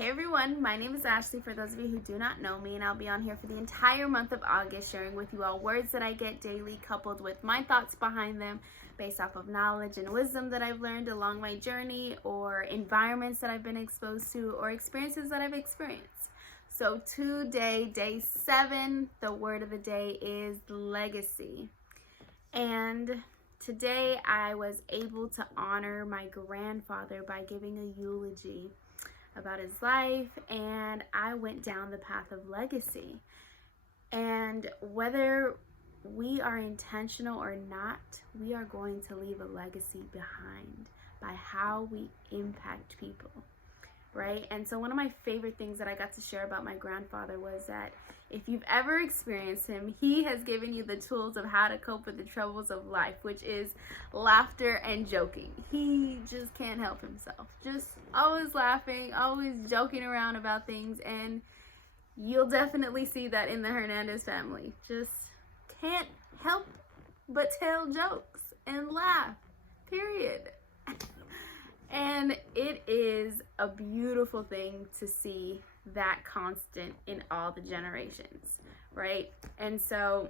Hey everyone, my name is Ashley for those of you who do not know me, and I'll be on here for the entire month of August sharing with you all words that I get daily coupled with my thoughts behind them based off of knowledge and wisdom that I've learned along my journey, or environments that I've been exposed to, or experiences that I've experienced. So today, day 7, the word of the day is legacy. And today I was able to honor my grandfather by giving a eulogy about his life, and I went down the path of legacy. And whether we are intentional or not, we are going to leave a legacy behind by how we impact people, right? And so one of my favorite things that I got to share about my grandfather was that if you've ever experienced him, he has given you the tools of how to cope with the troubles of life, which is laughter and joking. He just can't help himself. Just always laughing, always joking around about things. And you'll definitely see that in the Hernandez family. Just can't help but tell jokes and laugh, period. And it is a beautiful thing to see that constant in all the generations, right? And so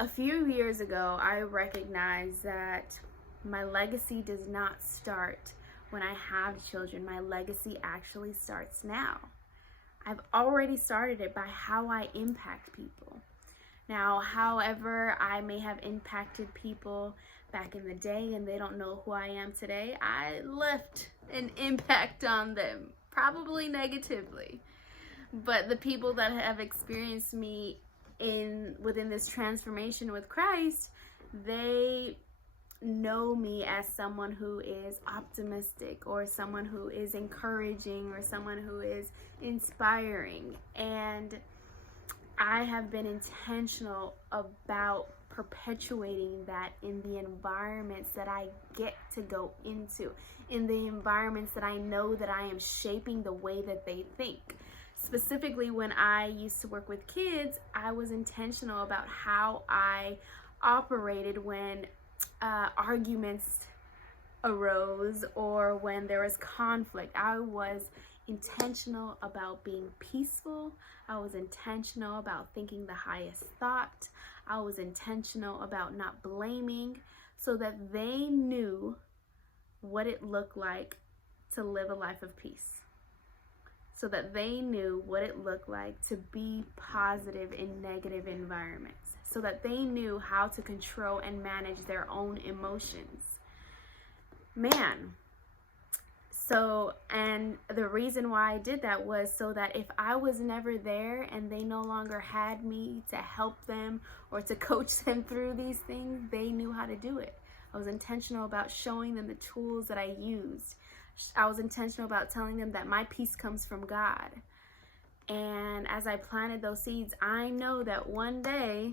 a few years ago, I recognized that my legacy does not start when I have children. My legacy actually starts now. I've already started it by how I impact people. Now, however I may have impacted people back in the day and they don't know who I am today, I left an impact on them, probably negatively. But the people that have experienced me within this transformation with Christ, they know me as someone who is optimistic, or someone who is encouraging, or someone who is inspiring. And I have been intentional about perpetuating that in the environments that I get to go into, in the environments that I know that I am shaping the way that they think. Specifically, when I used to work with kids, I was intentional about how I operated when arguments arose or when there was conflict. I was intentional about being peaceful. I was intentional about thinking the highest thought. I was intentional about not blaming, so that they knew what it looked like to live a life of peace. So that they knew what it looked like to be positive in negative environments. So that they knew how to control and manage their own emotions. Man. So, and the reason why I did that was so that if I was never there and they no longer had me to help them or to coach them through these things, they knew how to do it. I was intentional about showing them the tools that I used. I was intentional about telling them that my peace comes from God. And as I planted those seeds, I know that one day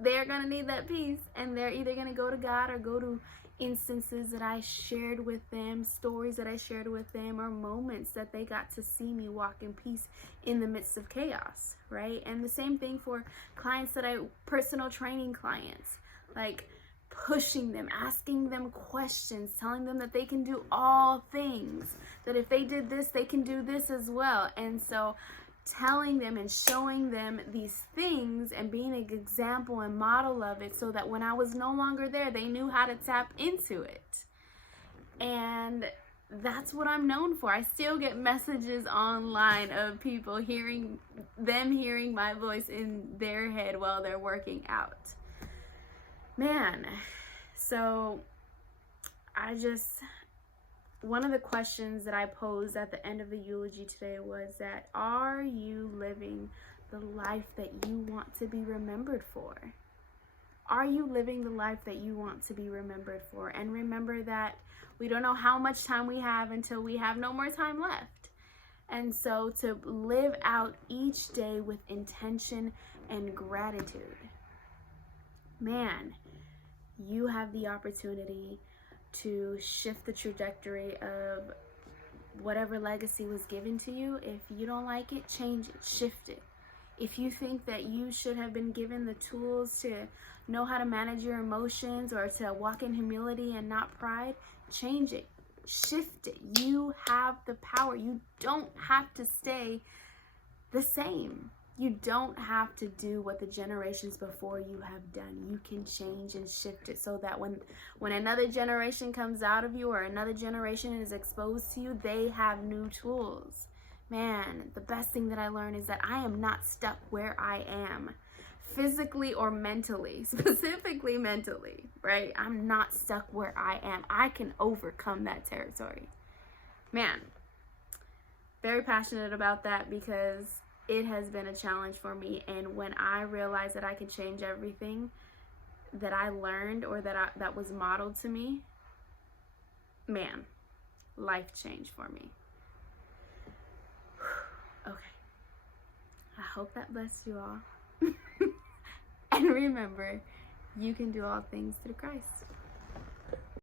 they're going to need that peace, and they're either going to go to God or go to instances that I shared with them, stories that I shared with them, or moments that they got to see me walk in peace in the midst of chaos, right? And the same thing for clients personal training clients, like pushing them, asking them questions, telling them that they can do all things, that if they did this, they can do this as well. And so telling them and showing them these things and being an example and model of it, so that when I was no longer there, they knew how to tap into it. And that's what I'm known for. I still get messages online of people hearing my voice in their head while they're working out. Man, so one of the questions that I posed at the end of the eulogy today was that, are you living the life that you want to be remembered for? Are you living the life that you want to be remembered for? And remember that we don't know how much time we have until we have no more time left. And so to live out each day with intention and gratitude. Man, you have the opportunity to shift the trajectory of whatever legacy was given to you. If you don't like it, change it, shift it. If you think that you should have been given the tools to know how to manage your emotions or to walk in humility and not pride, change it. shift it. You have the power. You don't have to stay the same. You don't have to do what the generations before you have done. You can change and shift it so that when another generation comes out of you or another generation is exposed to you, they have new tools. Man, the best thing that I learned is that I am not stuck where I am, physically or mentally, specifically mentally, right? I'm not stuck where I am. I can overcome that territory. Man, very passionate about that because it has been a challenge for me. And when I realized that I could change everything that I learned or that was modeled to me, man, life changed for me. Okay. I hope that blessed you all. And remember, you can do all things through Christ.